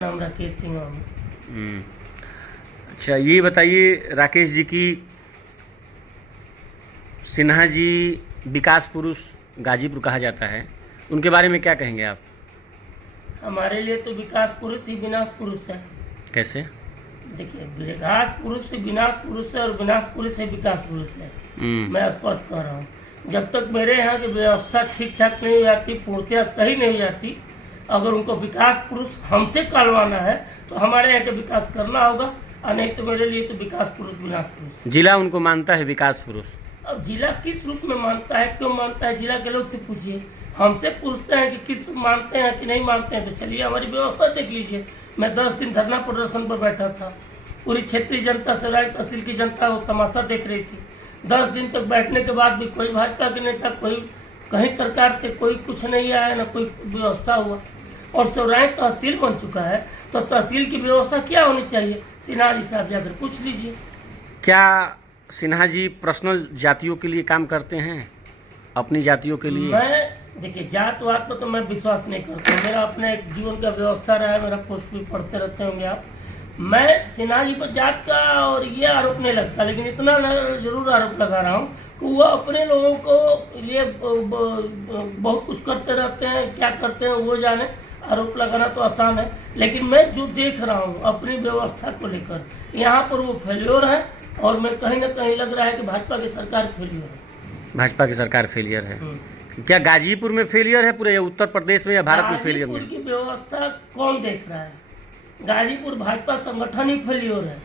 नाम राकेश सिंह है। अच्छा, ये बताइए राकेश जी की सिन्हा जी विकास पुरुष गाजीपुर कहा जाता है, उनके बारे में क्या कहेंगे आप? हमारे लिए तो विकास पुरुष ही विनाश पुरुष है। कैसे? देखिए, विकास पुरुष से विनाश पुरुष है और विनाश पुरुष से विकास पुरुष है। मैं स्पष्ट कर रहा हूँ, जब तक मेरे यहाँ की व्यवस्था ठीक ठाक नहीं हो जाती, पूर्तियाँ सही नहीं हो जाती, अगर उनको विकास पुरुष हमसे करवाना है तो हमारे यहाँ का विकास करना होगा, और नहीं तो मेरे लिए तो विकास पुरुष विनाश पुरुष। जिला उनको मानता है विकास पुरुष? अब जिला किस रूप में मानता है, क्यों मानता है, जिला के लोग से पूछिए। हमसे पूछते हैं कि किस मानते हैं कि नहीं मानते हैं, तो चलिए हमारी व्यवस्था देख लीजिए। मैं 10 दिन धरना प्रदर्शन पर बैठा था, पूरी क्षेत्रीय जनता सराय तहसील की जनता वो तमाशा देख रही थी। 10 दिन तक बैठने के बाद भी कोई भाजपा के नेता, कोई कहीं सरकार से कोई कुछ नहीं आया, न कोई व्यवस्था हुआ। और सराय तहसील बन चुका है तो तहसील की व्यवस्था क्या होनी चाहिए, सिन्हा जी साहब जाकर पूछ लीजिए। क्या सिन्हा जी पर्सनल जातियों के लिए काम करते हैं, अपनी जातियों के लिए? मैं देखिए, जातवाद पर तो मैं विश्वास नहीं करता हूँ। मेरा अपना एक जीवन का व्यवस्था रहा है, मेरा पोस्ट भी पढ़ते रहते होंगे आप। मैं सिन्हा जी पर जात का और ये आरोप नहीं लगता, लेकिन इतना जरूर आरोप लगा रहा हूँ कि वो अपने लोगों को लिए बहुत कुछ करते रहते हैं। क्या करते हैं वो जाने, आरोप लगाना तो आसान है, लेकिन मैं जो देख रहा हूँ अपनी व्यवस्था को लेकर, यहाँ पर वो फेल्योर है, और मैं कहीं ना कहीं लग रहा है कि भाजपा की सरकार फेलियर है। भाजपा की सरकार फेलियर है? क्या गाजीपुर में फेलियर है, पूरे उत्तर प्रदेश में या भारत में फेलियर? गाजीपुर की व्यवस्था कौन देख रहा है? गाजीपुर भाजपा संगठन ही फेलियर है।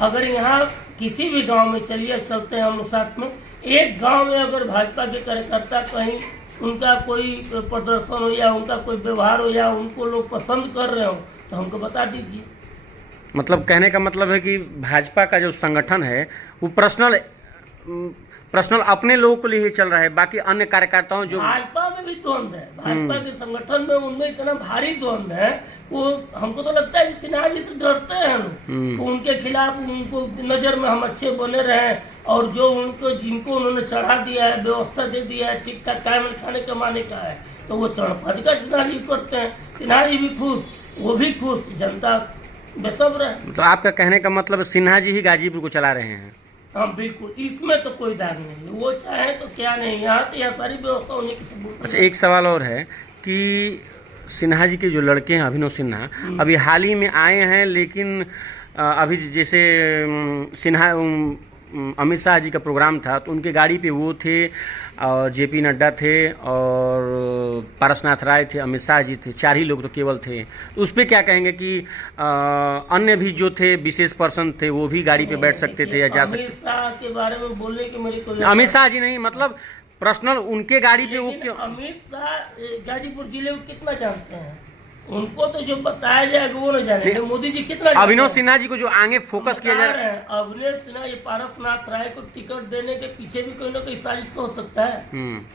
अगर यहाँ किसी भी गांव में चलिए, चलते हैं हम लोग साथ में, एक गांव में अगर भाजपा के कार्यकर्ता कहीं उनका कोई प्रदर्शन हो या उनका कोई व्यवहार हो या उनको लोग पसंद कर रहे हो तो हमको बता दीजिए। मतलब कहने का मतलब है कि भाजपा का जो संगठन है वो पर्सनल अपने लोगों के लिए ही चल रहा है, बाकी अन्य कार्यकर्ताओं जो भाजपा में भी द्वंद्व है, भाजपा के संगठन में उनमें इतना भारी द्वंद्व है। वो हमको तो लगता है कि सिन्हा जी से डरते हैं लोग, तो उनके खिलाफ उनको नजर में हम अच्छे बने रहे, और जो उनको जिनको उन्होंने चढ़ा दिया है, व्यवस्था दे दिया है, ठीक ठाक टाइम खाने कमाने का है, तो वो चढ़ का सिन्हा जी करते हैं। सिन्हा जी भी खुश, वो भी खुश, जनता बेसब्र है। तो आपका कहने का मतलब सिन्हा जी ही गाजीपुर को चला रहे हैं? हाँ बिल्कुल, इसमें तो कोई दाग नहीं है। वो चाहे तो क्या नहीं, यहाँ तो यह सारी व्यवस्था होने की सबूत। अच्छा, एक सवाल और है कि सिन्हा जी के जो लड़के हैं अभिनव सिन्हा अभी हाल ही में आए हैं, लेकिन अभी जैसे सिन्हा अमित शाह जी का प्रोग्राम था तो उनके गाड़ी पे वो थे, और जेपी नड्डा थे, और पारसनाथ राय थे, अमित शाह जी थे, 4 ही लोग तो केवल थे। तो उस पर क्या कहेंगे कि अन्य भी जो थे विशेष पर्सन थे वो भी गाड़ी पे बैठ सकते थे या जा सकते? अमित शाह के बारे में बोलने की मेरी कोई, अमित शाह जी नहीं, मतलब पर्सनल उनके गाड़ी पे वो क्यों? अमित शाह गाजीपुर जिले को कितना जानते हैं? उनको तो जो बताया जाएगा वो न जाने। मोदी जी कितना अभिनव सिन्हा जी को जो आगे फोकस किया जा रहा है, अभिनव सिन्हा, ये पारसनाथ राय को टिकट देने के पीछे भी कोई ना कोई साजिश तो हो सकता है।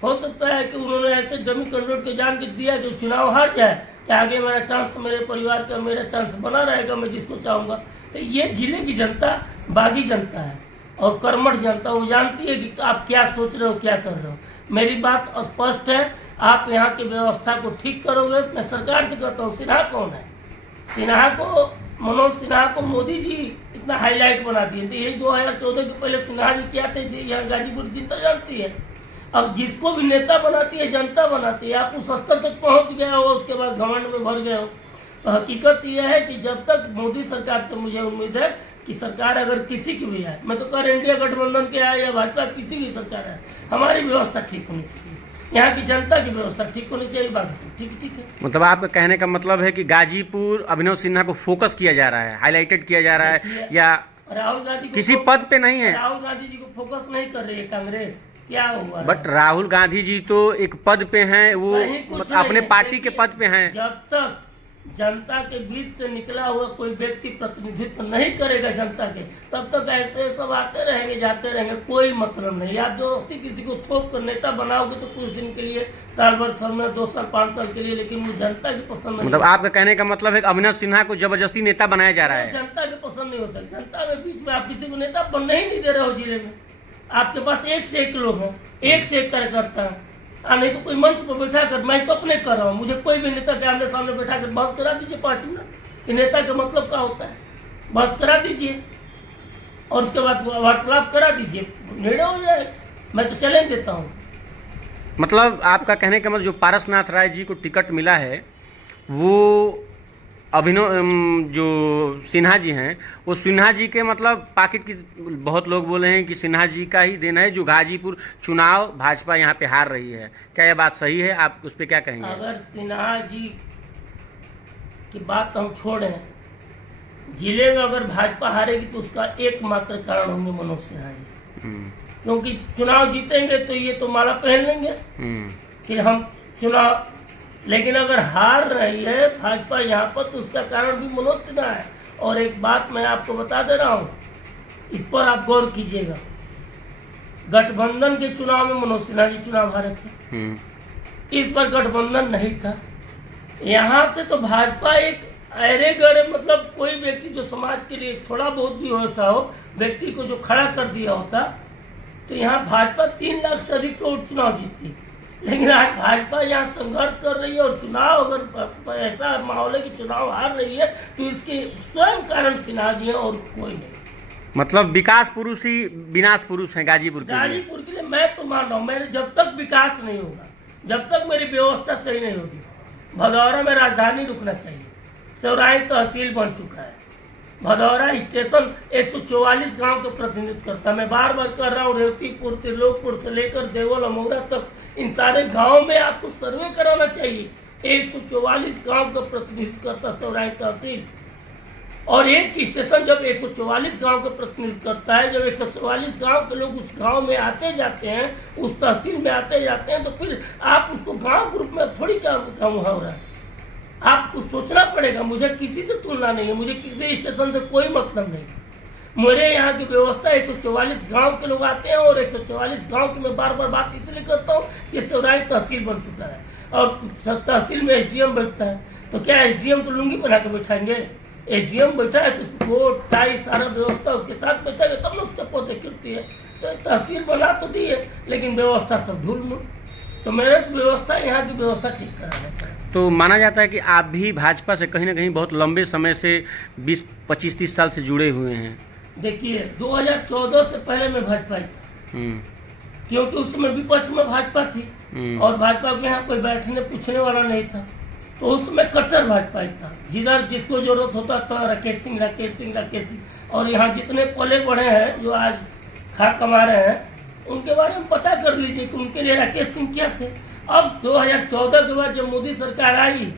हो सकता है कि उन्होंने ऐसे डमी कैंडिडेट के जान के दिया जो चुनाव हार जाए कि आगे मेरा चांस, मेरे परिवार का मेरा चांस बना रहेगा, मैं जिसको चाहूंगा। तो ये जिले की जनता बागी जनता है और कर्मठ जनता, वो जानती है कि आप क्या सोच रहे हो, क्या कर रहे हो। मेरी बात स्पष्ट है, आप यहाँ की व्यवस्था को ठीक करोगे। मैं सरकार से कहता हूँ, सिन्हा कौन है? सिन्हा को, मनोज सिन्हा को मोदी जी इतना हाईलाइट बना दिए थे। यही 2014 के पहले सिन्हा जी क्या थे, यहाँ गाजीपुर जनता जानती है। अब जिसको भी नेता बनाती है जनता बनाती है। आप उस स्तर तक पहुँच गए हो, उसके बाद घमंड में भर गए हो। तो हकीकत यह है कि जब तक मोदी सरकार से मुझे उम्मीद है कि सरकार अगर किसी की भी है, मैं तो कह रहा इंडिया गठबंधन के आए या भाजपा किसी की सरकार है, हमारी व्यवस्था ठीक होनी चाहिए, यहाँ की जनता की व्यवस्था ठीक होनी चाहिए, बाकी सब ठीक है। मतलब आपका कहने का मतलब है कि गाजीपुर अभिनव सिन्हा को फोकस किया जा रहा है, हाईलाइटेड किया जा रहा है, या राहुल गांधी किसी पद पे नहीं है? राहुल गांधी जी को फोकस नहीं कर रही है कांग्रेस, क्या हुआ? बट राहुल गांधी जी तो एक पद पे हैं, वो अपने पार्टी के पद पे हैं। जब तक जनता के बीच से निकला हुआ कोई व्यक्ति प्रतिनिधित्व नहीं करेगा जनता के, तब तक ऐसे सब आते रहेंगे जाते रहेंगे, कोई मतलब नहीं। आप जो किसी को थोप कर नेता बनाओगे तो कुछ दिन के लिए, साल भर, साल में 2 साल 5 साल के लिए, लेकिन वो जनता की पसंद नहीं। मतलब आपका कहने का मतलब है कि अभिनव सिन्हा को जबरदस्ती नेता बनाया जा रहा है? जनता की पसंद नहीं हो सकती। जनता में बीच में आप किसी को नेता बनने ही नहीं दे रहे हो। जिले में आपके पास 1 से 1 लोग हैं, 1 से 1 कार्यकर्ता है, नहीं तो कोई मंच पर बैठा कर, मैं तो अपने कर रहा हूँ, मुझे कोई भी नेता के आमने सामने बैठा कर बहस करा दीजिए 5 मिनट। कि नेता का मतलब क्या होता है? बस करा दीजिए और उसके बाद वार्तालाप करा दीजिए, निर्णय हो जाएगा। मैं तो चैलेंज देता हूँ। मतलब आपका कहने का मतलब जो पारसनाथ राय जी को टिकट मिला है वो जो सिन्हा जी हैं वो सिन्हा जी के मतलब पॉकेट की, बहुत लोग बोले हैं कि सिन्हा जी का ही देना है जो गाजीपुर चुनाव भाजपा यहाँ पे हार रही है। क्या यह बात सही है? आप उस पर क्या कहेंगे? अगर सिन्हा जी की बात हम छोड़ें, जिले में अगर भाजपा हारेगी तो उसका एकमात्र कारण होंगे मनोज सिन्हा जी। क्योंकि चुनाव जीतेंगे तो ये तो माला पहन लेंगे कि हम चुनाव, लेकिन अगर हार रही है भाजपा यहाँ पर तो उसका कारण भी मनोज सिन्हा है। और एक बात मैं आपको बता दे रहा हूँ, इस पर आप गौर कीजिएगा। गठबंधन के चुनाव में मनोज सिन्हा जी चुनाव हारे थे, इस पर गठबंधन नहीं था। यहाँ से तो भाजपा एक अरे गरे, मतलब कोई व्यक्ति जो समाज के लिए थोड़ा बहुत भी वैसा हो व्यक्ति को जो खड़ा कर दिया होता, तो यहाँ भाजपा 3 लाख से अधिक से चुनाव जीतती। लेकिन आज भाजपा यहाँ संघर्ष कर रही है और चुनाव अगर ऐसा माहौल है कि चुनाव हार रही है तो इसके स्वयं कारण सिन्हा जी हैं और कोई नहीं। मतलब विकास पुरुष ही विनाश पुरुष हैं गाजीपुर के लिए। गाजीपुर के लिए मैं तो मान रहा हूँ, मेरे जब तक विकास नहीं होगा, जब तक मेरी व्यवस्था सही नहीं होगी, भदौरा में राजधानी रुकना चाहिए। सौराई तहसील बन चुका है, भदौरा स्टेशन 144 गांव का प्रतिनिधित्व करता है। मैं बार बार कर रहा हूँ, रेवतीपुर, त्रिलोकपुर से लेकर देवल अमोरा तक इन सारे गांव में आपको सर्वे कराना चाहिए। 144 गांव का प्रतिनिधित्व करता सौराई तहसील। और एक स्टेशन जब 144 गांव का प्रतिनिधित्व करता है, जब 144 गांव के लोग उस गांव में आते जाते हैं, उस तहसील में आते जाते हैं, तो फिर आप उसको गांव ग्रुप में थोड़ी काम हो रहा है। आपको सोचना पड़ेगा। मुझे किसी से तुलना नहीं है, मुझे किसी स्टेशन से कोई मतलब नहीं। मेरे यहाँ की व्यवस्था 144 गांव के लोग आते हैं और 144 गांव की मैं बार बार बात इसलिए करता हूँ कि सौराई तहसील बन चुका है और तहसील में एसडीएम बैठता है। तो क्या एसडीएम को लुंगी बना के बैठाएंगे? एसडीएम बैठा है तो उसको कोट टाई सारा व्यवस्था उसके साथ बैठेगा तब ना उसका पौधे गिरती है। तो तहसील बना तो दी है लेकिन व्यवस्था सब धूल मूल। तो मेरे व्यवस्था यहाँ की व्यवस्था ठीक कराना चाहिए। तो माना जाता है कि आप भी भाजपा से कहीं ना कहीं बहुत लंबे समय से 20, 25, 30 साल से जुड़े हुए हैं। देखिए 2014 से पहले मैं भाजपा ही था, क्योंकि उस समय विपक्ष में भाजपा थी और भाजपा में यहाँ कोई बैठने पूछने वाला नहीं था। तो उस समय कट्टर भाजपा ही था, जिधर जिसको जरूरत होता था राकेश सिंह। और यहाँ जितने पले बढ़े हैं जो आज खा कमा रहे हैं उनके बारे में पता कर लीजिए कि उनके लिए राकेश सिंह क्या थे। अब 2014 के बाद जब मोदी सरकार आई,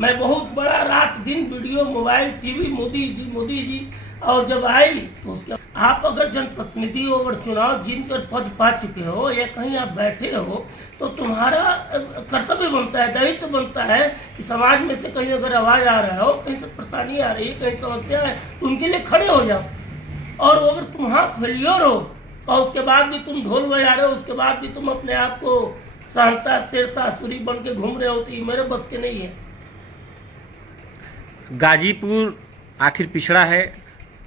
मैं बहुत बड़ा रात दिन video mobile TV Modi ji और जब आई तो उसके आप अगर जनप्रतिनिधि हो, अगर चुनाव जीत कर पद पा चुके हो या कहीं आप बैठे हो तो तुम्हारा कर्तव्य बनता है, दायित्व बनता है कि समाज में से कहीं अगर आवाज़ आ रहा हो, कहीं से परेशानी आ रही है, कहीं समस्या है तो उनके लिए खड़े हो जाओ। और अगर तुम वहाँ फेलियर हो और उसके बाद भी तुम ढोल बजा रहे हो, उसके बाद भी तुम अपने आप को सांसा शेरशाह सूरी बन के घूम रहे हो, तो ये मेरे बस के नहीं है। गाजीपुर आखिर पिछड़ा है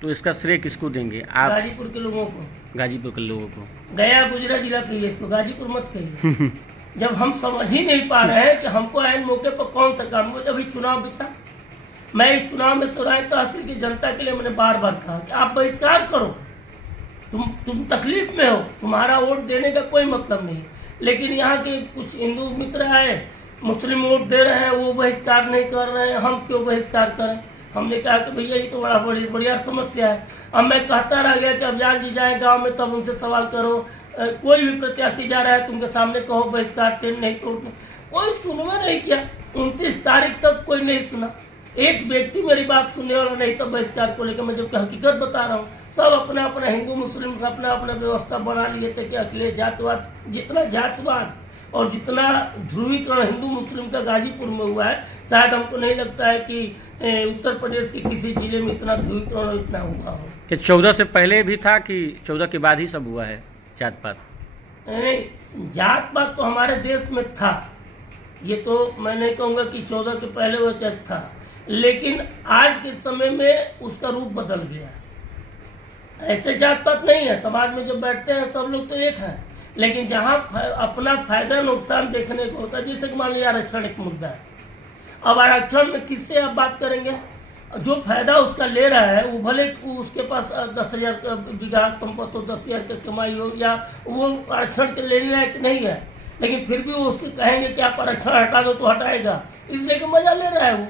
तो इसका श्रेय किसको देंगे आप? गाजीपुर के लोगों को। गाजीपुर के लोगों को। गया गुजरा जिला कहिए, इसको गाजीपुर मत कहिए। जब हम समझ ही नहीं पा रहे हैं कि हमको ऐन मौके पर कौन सा काम हो। अभी चुनाव भी था, मैं इस चुनाव में सौराई तहसील की जनता के लिए मैंने बार बार कहा कि आप बहिष्कार करो, तुम तकलीफ में हो, तुम्हारा वोट देने का कोई मतलब नहीं। लेकिन यहाँ के कुछ हिंदू मित्र आए, मुस्लिम वोट दे रहे हैं, वो बहिष्कार नहीं कर रहे हैं, हम क्यों बहिष्कार करें? हमने कहा कि भैया ये तो बड़ा बढ़िया समस्या है। अब मैं कहता रह गया कि अफजाल जी जाए गांव में तब उनसे सवाल करो, कोई भी प्रत्याशी जा रहा है तो उनके सामने कहो बहिष्कार, ट्रेन नहीं तो कोई सुनवा नहीं किया। 29 तारीख तक कोई नहीं सुना, एक व्यक्ति मेरी बात सुनने वाला नहीं था बहिष्कार को लेकर। मैं जब हकीकत बता रहा हूँ, सब अपना अपना हिंदू मुस्लिम का अपना अपना व्यवस्था बना लिए थे कि अखिलेश जातवाद, जितना जातवाद और जितना ध्रुवीकरण हिंदू मुस्लिम का गाजीपुर में हुआ है, शायद हमको नहीं लगता है कि उत्तर प्रदेश के किसी जिले में इतना ध्रुवीकरण इतना हुआ हो। कि 14 से पहले भी था कि 14 के बाद ही सब हुआ है जात पात? नहीं, जात पात तो हमारे देश में था, ये तो मैं नहीं कहूँगा कि 14 के पहले वो था, लेकिन आज के समय में उसका रूप बदल गया। ऐसे जात पात नहीं है, समाज में जब बैठते हैं सब लोग तो एक हैं, लेकिन जहाँ अपना फायदा नुकसान देखने को होता है, जैसे कि मान लीजिए आरक्षण एक मुद्दा है। अब आरक्षण में किससे आप बात करेंगे? जो फायदा उसका ले रहा है वो भले उसके पास 10,000 का बीघा संपत्ति हो, 10,000 की कमाई हो, या वो आरक्षण के लेने लायक नहीं है, लेकिन फिर भी वो उससे कहेंगे कि आप आरक्षण हटा दो तो हटाएगा, इसलिए कि मजा ले रहा है वो।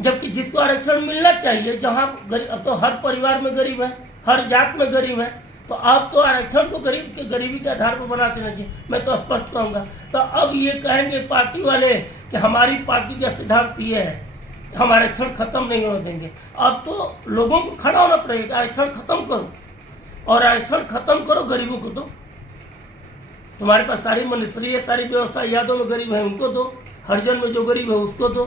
जबकि जिसको आरक्षण मिलना चाहिए, जहाँ गरीब, अब तो हर परिवार में गरीब है, हर जात में गरीब है, तो अब तो आरक्षण को गरीबी के आधार पर बना देना चाहिए, मैं तो स्पष्ट कहूँगा। तो अब ये कहेंगे पार्टी वाले कि हमारी पार्टी का सिद्धांत ये है, हम आरक्षण खत्म नहीं होने देंगे। अब तो लोगों को खड़ा होना पड़ेगा, आरक्षण खत्म करो, और आरक्षण खत्म करो, गरीबों को दो। तुम्हारे पास सारी मनुष्य है, सारी व्यवस्था, यादव में गरीब है उनको दो, हरिजन में जो गरीब है उसको दो,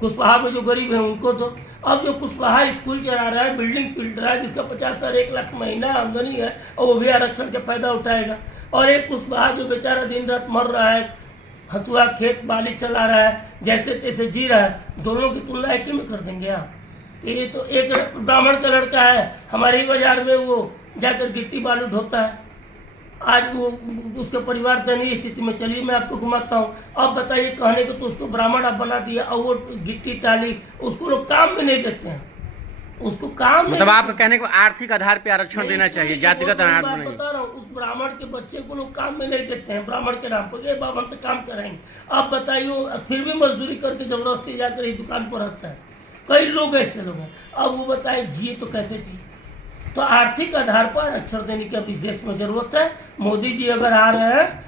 कुशवाहा में जो गरीब है उनको दो। अब जो कुशवाहा स्कूल चला रहा है, बिल्डिंग पिल रहा है, जिसका 50 से 1 लाख महीना आमदनी है, और वो भी आरक्षण का फायदा उठाएगा। और एक कुशवाहा जो बेचारा दिन रात मर रहा है, हंसुआ खेत बाली चला रहा है, जैसे तैसे जी रहा है, दोनों की तुलना एक ही में कर देंगे आप? ये तो एक ब्राह्मण का लड़का है, हमारे ही बाजार में वो जाकर गिट्टी बालू ढोता है, आज वो उसके परिवार दयनीय स्थिति में। चलिए मैं आपको घुमाता हूँ। अब बताइए, कहने को तो उसको ब्राह्मण आप बना दिया, और वो गिट्टी टाली, उसको लोग काम में नहीं देते हैं, उसको काम मतलब आपका कहने को आर्थिक आधार पे आरक्षण देना चाहिए, जातिगत आधार पर नहीं। बता रहा हूँ, उस ब्राह्मण के बच्चे को लोग काम में नहीं देते हैं, ब्राह्मण के नाम पर, ये बावन से काम कराएंगे। अब बताइए, फिर भी मजदूरी करके जबरदस्ती जाकर ये दुकान पर रहता है। कई लोग ऐसे लोग हैं। अब वो बताए जिए तो कैसे जिए? तो आर्थिक आधार पर आरक्षण देने की अब इस देश में जरूरत है। मोदी जी अगर आ रहे हैं